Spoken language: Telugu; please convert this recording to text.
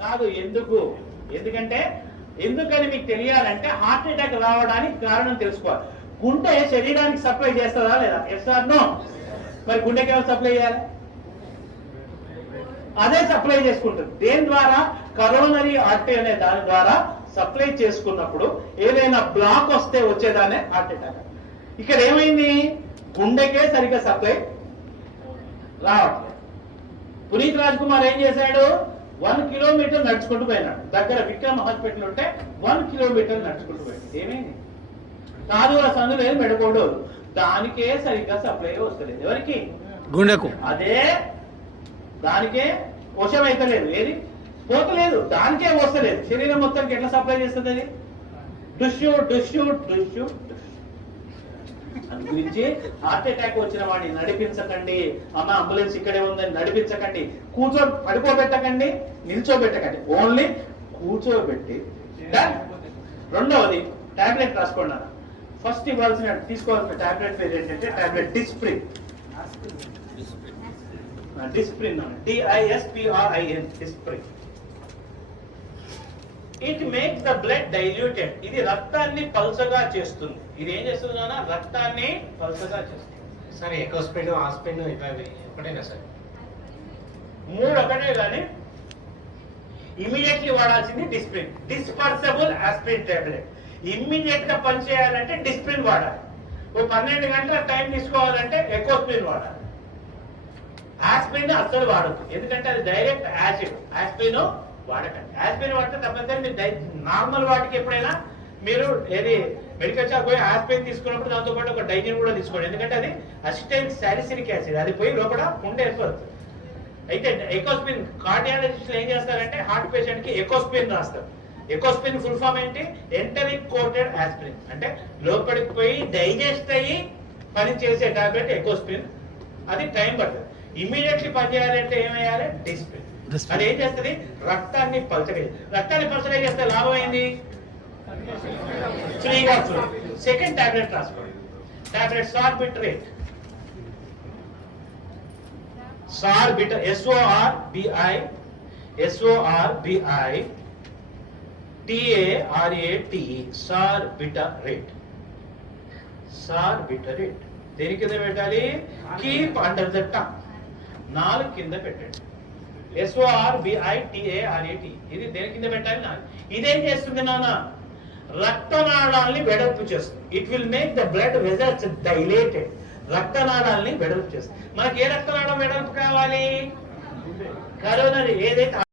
కాదు. ఎందుకంటే ఎందుకని మీకు తెలియాలంటే హార్ట్ అటాక్ రావడానికి కారణం తెలుసుకోవాలి. గుండె శరీరానికి సప్లై చేస్తుందా లేదా? Yes or no? మరి గుండెకి ఎవరు సప్లై చేయాలి? అదే సప్లై చేసుకుంటుంది. దేని ద్వారా? కరోనరీ ఆర్టరీ అనే దాని ద్వారా సప్లై చేసుకున్నప్పుడు ఏదైనా బ్లాక్ వస్తే వచ్చేదానే హార్ట్ అటాక్. ఇక్కడ ఏమైంది? గుండెకే సరిగ్గా సప్లై రావట్లేదు. పునీత్ రాజ్ కుమార్ ఏం చేశాడు? 1 కిలోమీటర్ నడుచుకుంటూ పోయినాడు. దగ్గర విక్రమ్ హాస్పిటల్ ఉంటే 1 కిలోమీటర్ నడుచుకుంటూ పోయాడు. ఏమైంది? కాదుల సందు లేదు, మెడకోడు, దానికే సరిగ్గా సప్లై వస్తలేదు. ఎవరికి? గుండెకు. అదే దానికే వశం అయితే లేదు, ఏది పోతలేదు, దానికే వస్తలేదు. శరీరం మొత్తానికి ఎట్లా సప్లై చేస్తుంది అది? డుష్యూ డుష్యూ డుష్యూ. అందు గురించి హార్ట్ అటాక్ వచ్చిన వాడిని నడిపించకండి. అమ్మ అంబులెన్స్ ఇక్కడే ఉందని నడిపించకండి. పడుకోబెట్టకండి, నిల్చోబెట్టకండి, ఓన్లీ కూర్చోబెట్టి. రెండవది టాబ్లెట్ రాసుకోండి. ఫస్ట్ తీసుకోవాల్సిన టాబ్లెట్ పేరు ఏంటంటే tablet Disprin. Disprin, DISPRIN, Disprin. It makes the blood diluted. ఇది రక్తాన్ని పల్చగా చేస్తుంది. ఇది ఏం చేస్తుంది నాన్న? రక్తాన్ని పల్చగా చేస్తుంది. సరే, ఎకోస్పిన్, ఆస్పిన్ ఒకటేనా సార్? 3 ఒకటే, కానీ ఇమీడియట్లీ వాడాల్సింది Disprin. Dispersible aspirin tablet. Immediate గా పనిచేయాలంటే డిస్ప్రిన్ వాడాలి. 12 గంటల టైం తీసుకోవాలంటే ఎకోస్పిన్ వాడాలి. ఆస్పిరిన్ అస్సలు వాడద్దు, ఎందుకంటే అది డైరెక్ట్ యాసిడ్. ఆస్పిరిన్ వాడకండి. ఆస్పిరిన్ వాడితే తప్పనిసరి మీరు నార్మల్ వాటికి ఎప్పుడైనా మీరు ఏది మెడికల్ షాప్ పోయి ఆస్పిరిన్ తీసుకున్నప్పుడు దాంతో పాటు ఒక డైజిన్ కూడా తీసుకోండి. ఎందుకంటే అది అసిటైల్ సాలిసిలిక్ యాసిడ్, అది పోయి లోపల ఉండే ఏర్పడుతుంది. అయితే ఎకోస్పిన్ కార్డియాలజిస్టులు ఏం చేస్తారంటే హార్ట్ పేషెంట్ కి ఎకోస్పిన్ రాస్తారు. ఎకోస్పిన్ ఫుల్ ఫామ్ ఏంటి? Enteric coated aspirin. అంటే లోపలికి పోయి డైజెస్ట్ అయ్యి పని చేసే టాబ్లెట్ ఎకోస్పిన్. అది టైం పడుతుంది. ఇమీడియట్లీ పనిచేయాలంటే ఏమయ్యాలి? డిస్ప్రిన్. అది ఏం చేస్తుంది? రక్తాన్ని పలచగా. రక్తాన్ని పలచగా చేస్తే లాభం ఏంది? ఫ్రీగా ఫ్లో. సెకండ్ టాబ్లెట్ రాసుకోండి. టాబ్లెట్ సార్బిట్రేట్. సార్బిటర్, SORBITARATE, సార్బిటరేట్. సార్బిటరేట్ దేని కింద పెట్టాలి? Keep under the tongue. 4 కింద పెట్టండి. SORBITARATE, ఇది దేని కింద పెట్టాలి? 4. ఇదేం చేస్తుంది నాన్న? రక్తనాళాల్ని వెడల్పు చేస్తుంది. It will make the blood vessels dilated. రక్తనాళాల్ని వెడల్పు చేస్తుంది. మనకి ఏ రక్తనాళం వెడల్పు కావాలి? కరోనరీ, ఏదైతే